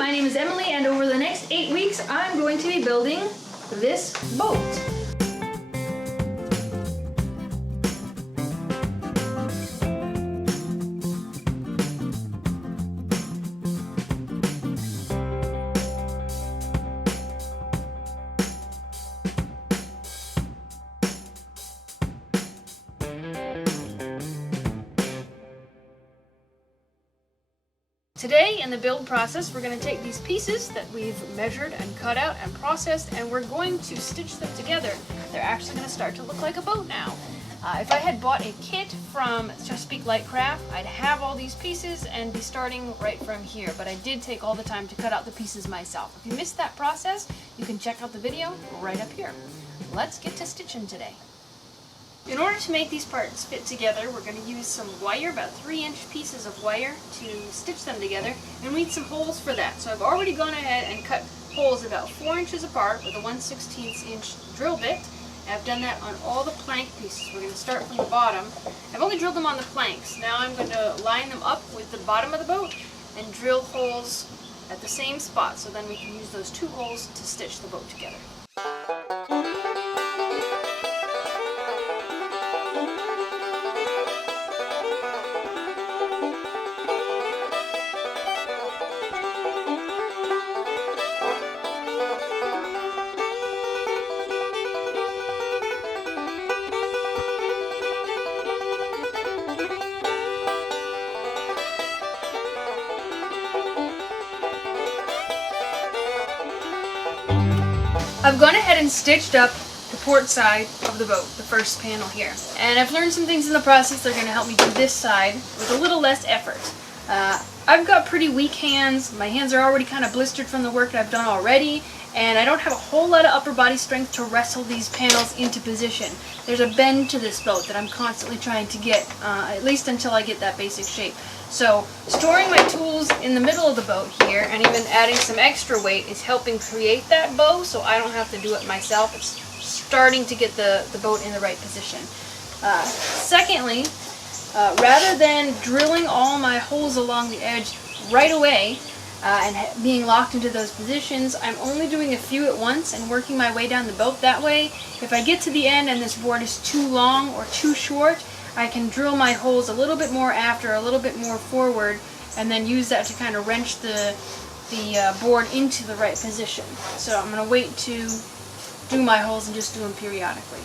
my name is Emily, and over the next 8 weeks I'm going to be building this boat. Today in the build process, we're going to take these pieces that we've measured and cut out and processed, and we're going to stitch them together. They're actually going to start to look like a boat now. If I had bought a kit from Chesapeake Light Craft, I'd have all these pieces and be starting right from here, but I did take all the time to cut out the pieces myself. If you missed that process, you can check out the video right up here. Let's get to stitching today. In order to make these parts fit together, we're going to use some wire, about 3-inch pieces of wire, to stitch them together, and we need some holes for that. So I've already gone ahead and cut holes about 4 inches apart with a 1/16 inch drill bit. And I've done that on all the plank pieces. We're going to start from the bottom. I've only drilled them on the planks. Now I'm going to line them up with the bottom of the boat and drill holes at the same spot, so then we can use those 2 holes to stitch the boat together. I've gone ahead and stitched up the port side of the boat, the first panel here. And I've learned some things in the process that are going to help me do this side with a little less effort. I've got pretty weak hands. My hands are already kind of blistered from the work that I've done already, and I don't have a whole lot of upper body strength to wrestle these panels into position. There's a bend to this boat that I'm constantly trying to get, at least until I get that basic shape. So storing my tools in the middle of the boat here and even adding some extra weight is helping create that bow, so I don't have to do it myself. It's starting to get the boat in the right position. Secondly, rather than drilling all my holes along the edge right away and being locked into those positions, I'm only doing a few at once and working my way down the boat that way. If I get to the end and this board is too long or too short, I can drill my holes a little bit more after, a little bit more forward, and then use that to kind of wrench the board into the right position. So I'm going to wait to do my holes and just do them periodically.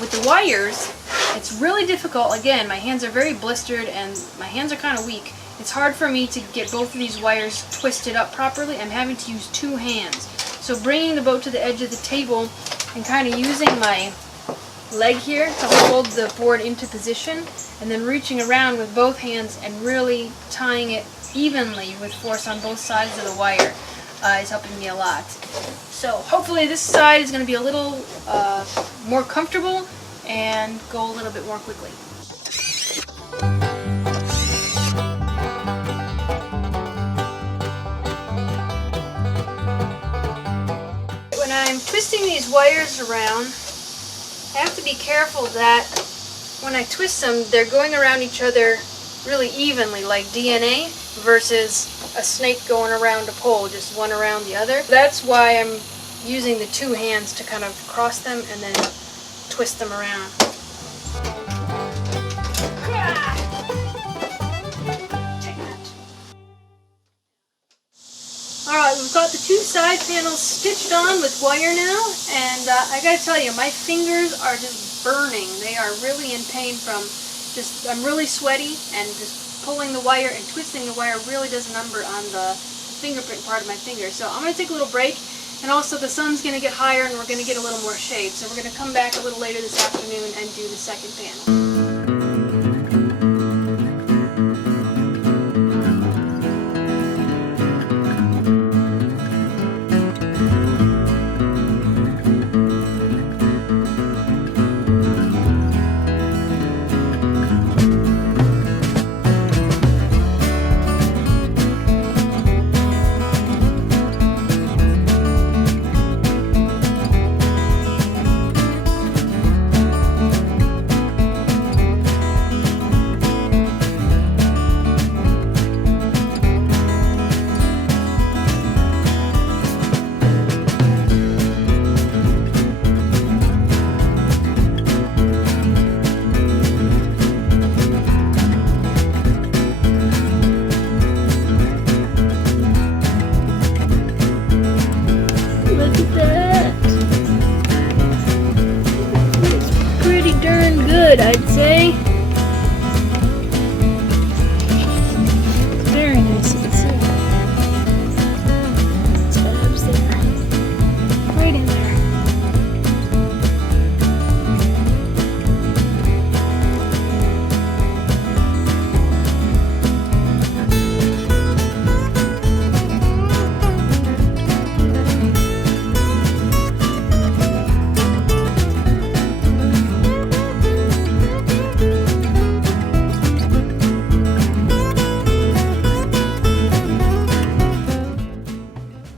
With the wires, it's really difficult. Again, my hands are very blistered and my hands are kind of weak. It's hard for me to get both of these wires twisted up properly. I'm having to use 2 hands. So bringing the boat to the edge of the table and kind of using my leg here to hold the board into position, and then reaching around with both hands and really tying it evenly with force on both sides of the wire is helping me a lot. So hopefully this side is going to be a little more comfortable and go a little bit more quickly. When I'm twisting these wires around, I have to be careful that when I twist them, they're going around each other really evenly, like DNA, versus a snake going around a pole, just one around the other. That's why I'm using the 2 hands to kind of cross them and then twist them around. Alright, we've got the 2 side panels stitched on with wire now, and I gotta tell you, my fingers are just burning. They are really in pain from I'm really sweaty, and just pulling the wire and twisting the wire really does a number on the fingerprint part of my finger. So I'm going to take a little break, and also the sun's going to get higher and we're going to get a little more shade. So we're going to come back a little later this afternoon and do the second panel. at that. It's pretty darn good, I'd say. Very nice, you can see. Stabs there. Right in there.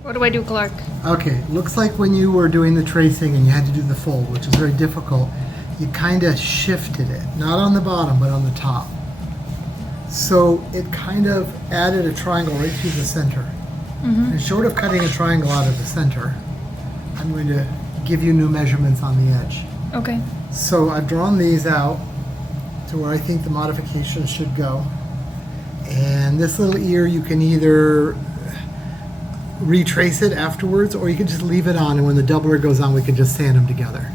What do I do, Clark? Okay, looks like when you were doing the tracing and you had to do the fold, which is very difficult, you kind of shifted it, not on the bottom, but on the top. So it kind of added a triangle right through the center. And short of cutting a triangle out of the center, I'm going to give you new measurements on the edge. Okay. So I've drawn these out to where I think the modification should go. And this little ear, you can either retrace it afterwards, or you can just leave it on, and when the doubler goes on, we can just sand them together.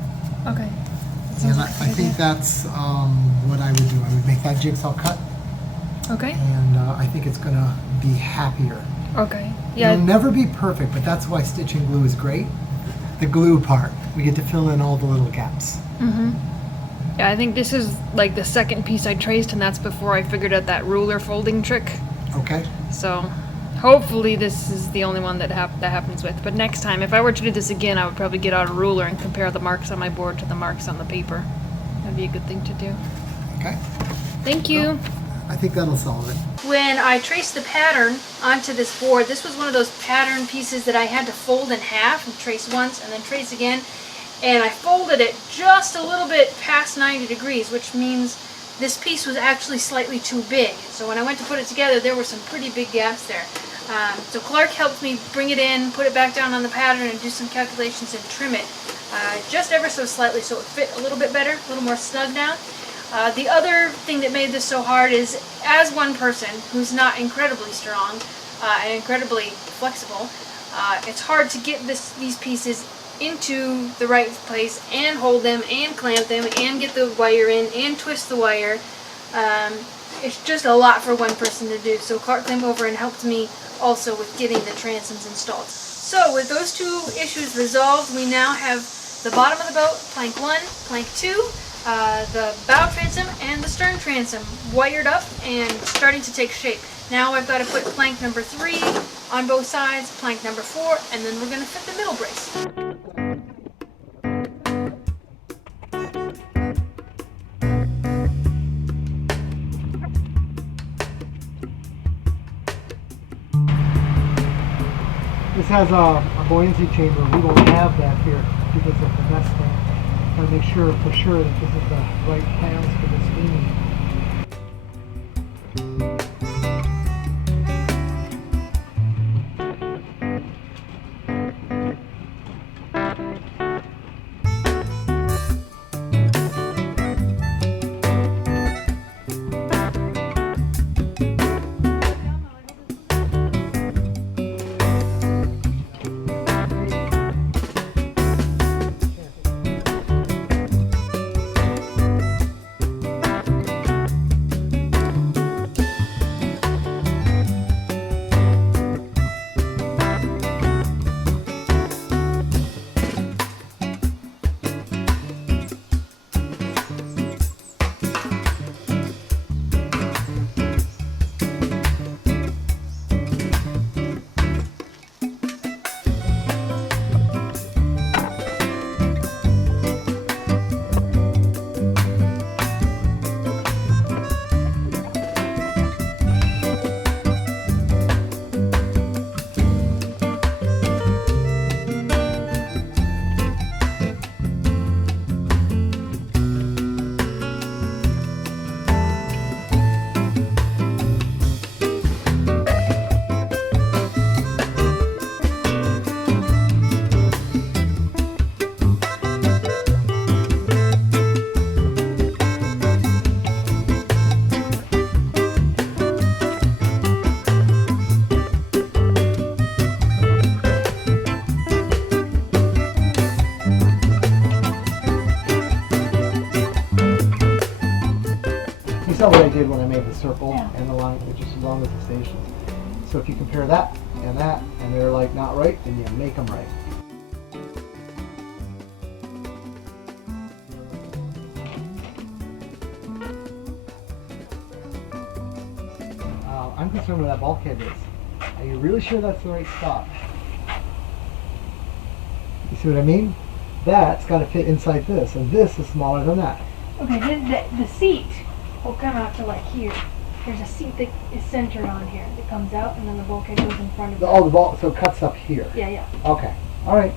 Okay. And I think that's what I would do. I would make that jigsaw cut, Okay. and I think it's going to be happier. Okay. Yeah. It'll never be perfect, but that's why stitching glue is great. The glue part, we get to fill in all the little gaps. Yeah, I think this is like the second piece I traced, and that's before I figured out that ruler folding trick. Okay. So hopefully this is the only one that happens with. But next time, if I were to do this again, I would probably get out a ruler and compare the marks on my board to the marks on the paper. That'd be a good thing to do. Okay. Thank you. Well, I think that'll solve it. When I traced the pattern onto this board, this was one of those pattern pieces that I had to fold in half and trace once and then trace again. And I folded it just a little bit past 90 degrees, which means this piece was actually slightly too big. So when I went to put it together, there were some pretty big gaps there. So Clark helped me bring it in, put it back down on the pattern, and do some calculations and trim it just ever so slightly so it fit a little bit better, a little more snug down. The other thing that made this so hard is, as one person who's not incredibly strong and incredibly flexible, it's hard to get these pieces into the right place and hold them and clamp them and get the wire in and twist the wire. It's just a lot for one person to do. So Clark came over and helped me also with getting the transoms installed. So with those two issues resolved, we now have the bottom of the boat, plank 1, plank 2, the bow transom and the stern transom wired up and starting to take shape. Now I've got to put plank number 3 on both sides, plank number 4, and then we're going to fit the middle brace. This has a buoyancy chamber. We won't have that here because of the nesting. Gotta make sure for sure that this is the right panels for this dinghy. the circle Yeah. and the line, which is along with the stations. So if you compare that, and they're like not right, then you make them right. I'm concerned where that bulkhead is. Are you really sure that's the right spot? You see what I mean? That's got to fit inside this, and this is smaller than that. Okay, then the seat will come out to like here. There's a seat that is centered on here that comes out, and then the bulkhead goes in front of it. Oh, the bulk, so it cuts up here. Yeah, yeah. Okay, all right.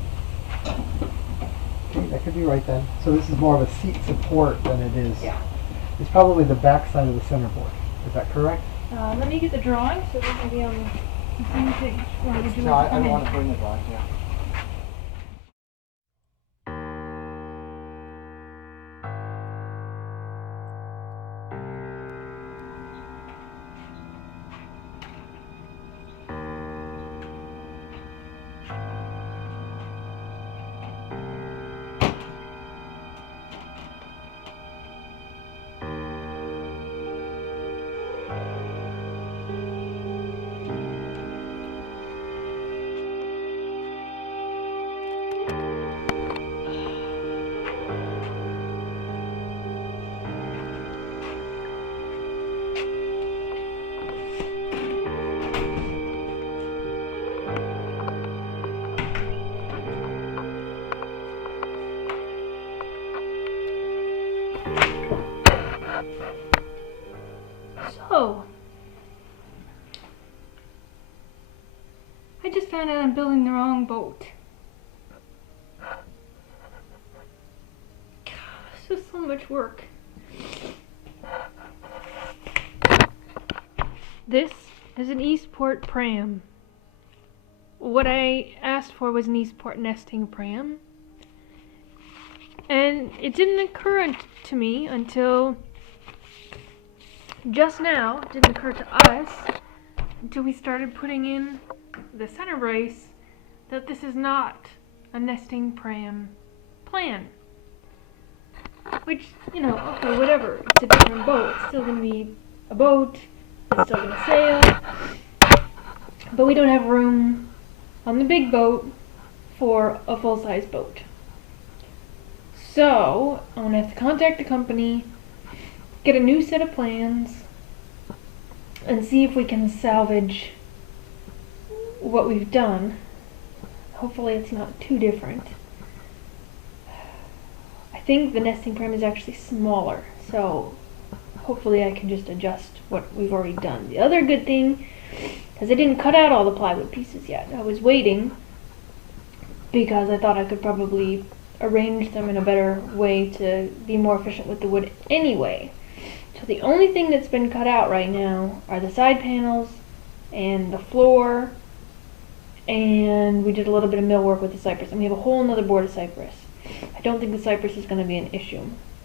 Okay, that could be right then. So this is more of a seat support than it is. Yeah. It's probably the back side of the centerboard. Is that correct? Let me get the drawing so that maybe on the same page. Or would you No, like to I come in? want to bring the drawings, yeah. So, I just found out I'm building the wrong boat. God, this is so much work. This is an Eastport Pram. What I asked for was an Eastport nesting pram. And it didn't occur to me until just now. It didn't occur to us until we started putting in the center brace that this is not a nesting pram plan. Which, you know, okay, whatever. It's a different boat. It's still going to be a boat. It's still going to sail. But we don't have room on the big boat for a full-size boat. So, I'm going to have to contact the company, get a new set of plans, and see if we can salvage what we've done. Hopefully it's not too different. I think the nesting pram is actually smaller, so hopefully I can just adjust what we've already done. The other good thing is I didn't cut out all the plywood pieces yet. I was waiting because I thought I could probably arrange them in a better way to be more efficient with the wood anyway. So the only thing that's been cut out right now are the side panels and the floor, and we did a little bit of millwork with the cypress, and we have a whole nother board of cypress. I don't think the cypress is going to be an issue,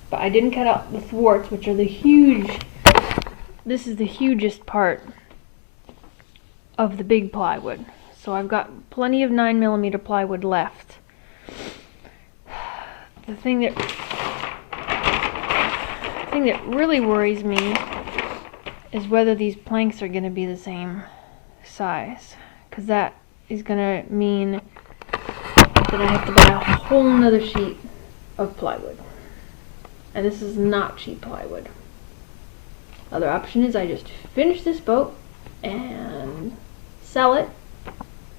but I didn't cut out the thwarts, which are the huge, this is the hugest part of the big plywood. So I've got plenty of 9mm plywood left. The thing that really worries me is whether these planks are going to be the same size, because that is going to mean that I have to buy a whole nother sheet of plywood, and this is not cheap plywood. Other option is I just finish this boat and sell it,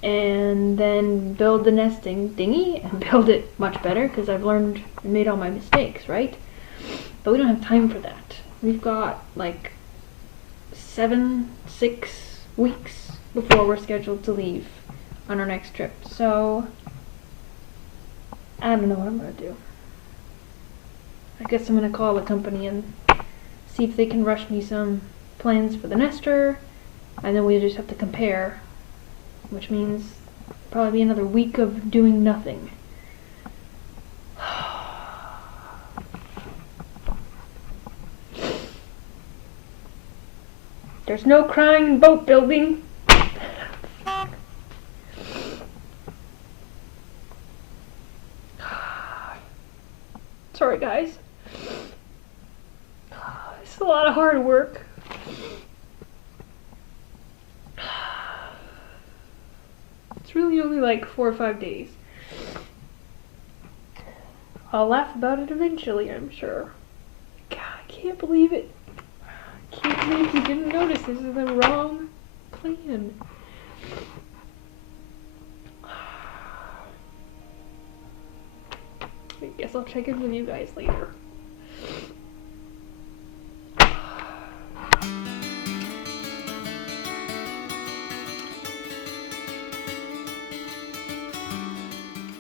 and then build the nesting dinghy and build it much better, because I've learned and made all my mistakes, right? But we don't have time for that. We've got like 6 weeks before we're scheduled to leave on our next trip. So I don't know what I'm gonna do. I guess I'm gonna call the company and see if they can rush me some plans for the nester, and then we just have to compare, which means probably be another week of doing nothing. There's no crying in boat building. Sorry guys. It's a lot of hard work. It's really only like 4 or 5 days. I'll laugh about it eventually, I'm sure. God, I can't believe it. I can't believe you didn't notice this is the wrong plan. I guess I'll check in with you guys later.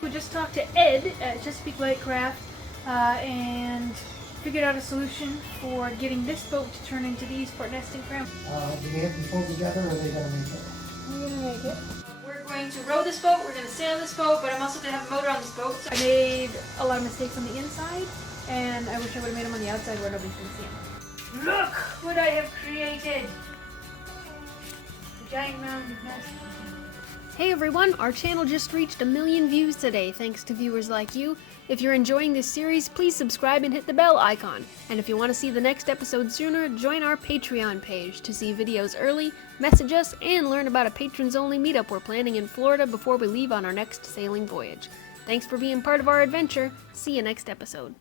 We just talked to Ed at Chesapeake Light Craft and figured out a solution for getting this boat to turn into the Eastport nesting pram. Do they have to pull together or are they going to make it? We're gonna make it. We're going to row this boat, we're going to sail this boat, but I'm also going to have a motor on this boat. So I made a lot of mistakes on the inside, and I wish I would have made them on the outside where nobody's going to see them. Look what I have created! A giant mound of mess. Hey everyone, our channel just reached 1 million views today thanks to viewers like you. If you're enjoying this series, please subscribe and hit the bell icon. And if you want to see the next episode sooner, join our Patreon page to see videos early, message us, and learn about a patrons-only meetup we're planning in Florida before we leave on our next sailing voyage. Thanks for being part of our adventure. See you next episode.